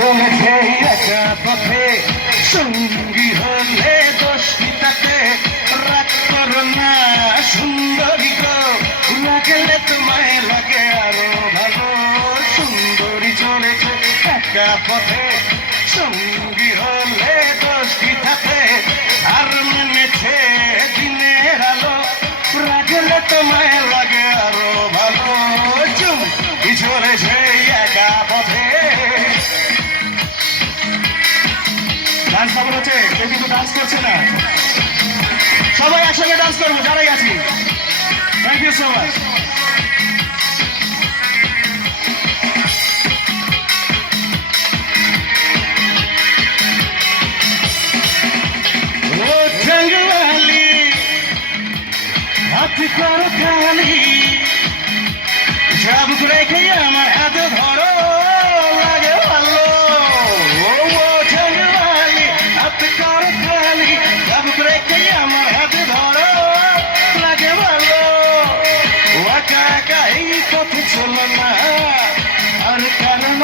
চলেছে একা পথে সঙ্গী হলে দোষিতাতে রাগ করো না সুন্দরী গো লাগলে তোমায় লাগে আরও ভালো সুন্দরী চলেছে একা পথে করছে না? সবাই একসঙ্গে ডান্স করব যারাই আছি। থ্যাংক ইউ সো মাচ আমার হাতে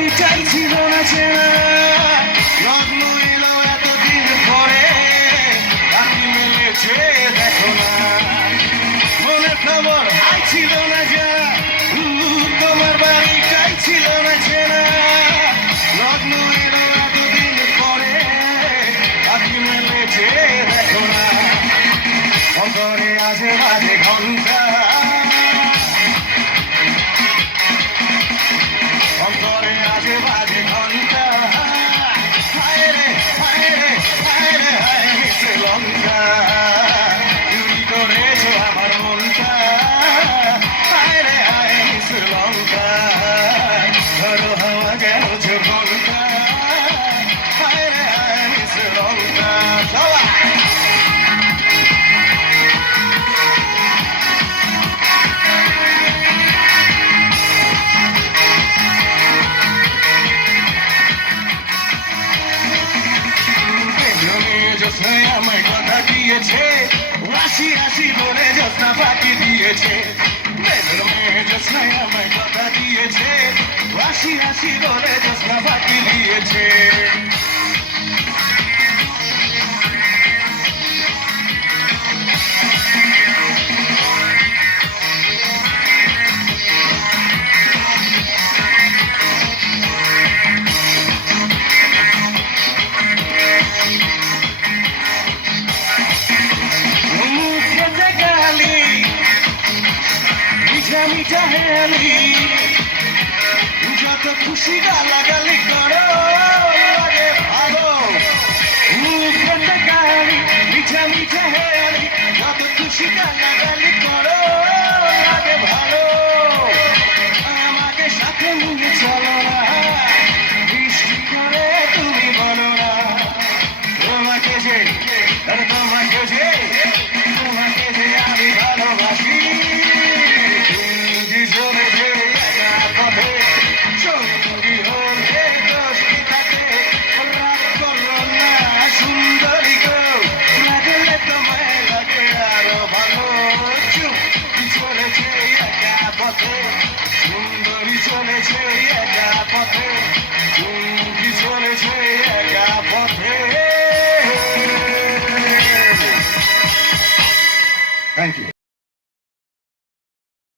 তোমার বাড়ি আছে দিয়েছে। রাশি রাশি বলে জ্যোৎস্না পাখি দিয়েছে। কথা দিয়েছে। রাশি রাশি বলে জ্যোৎস্না ফাঁকি দিয়েছে। মিঠা মিঠা হেলি যত খুশি গালাগালি করো, লাগে ভালো। মুখে গালি, মিঠা মিঠা হেলি যত খুশি গালাগালি করো, লাগে ভালো। আমাকে সাথে নিয়ে চলো না। বৃষ্টি করে তুমি বলো না। তোমাকে যে তোমাকে যে।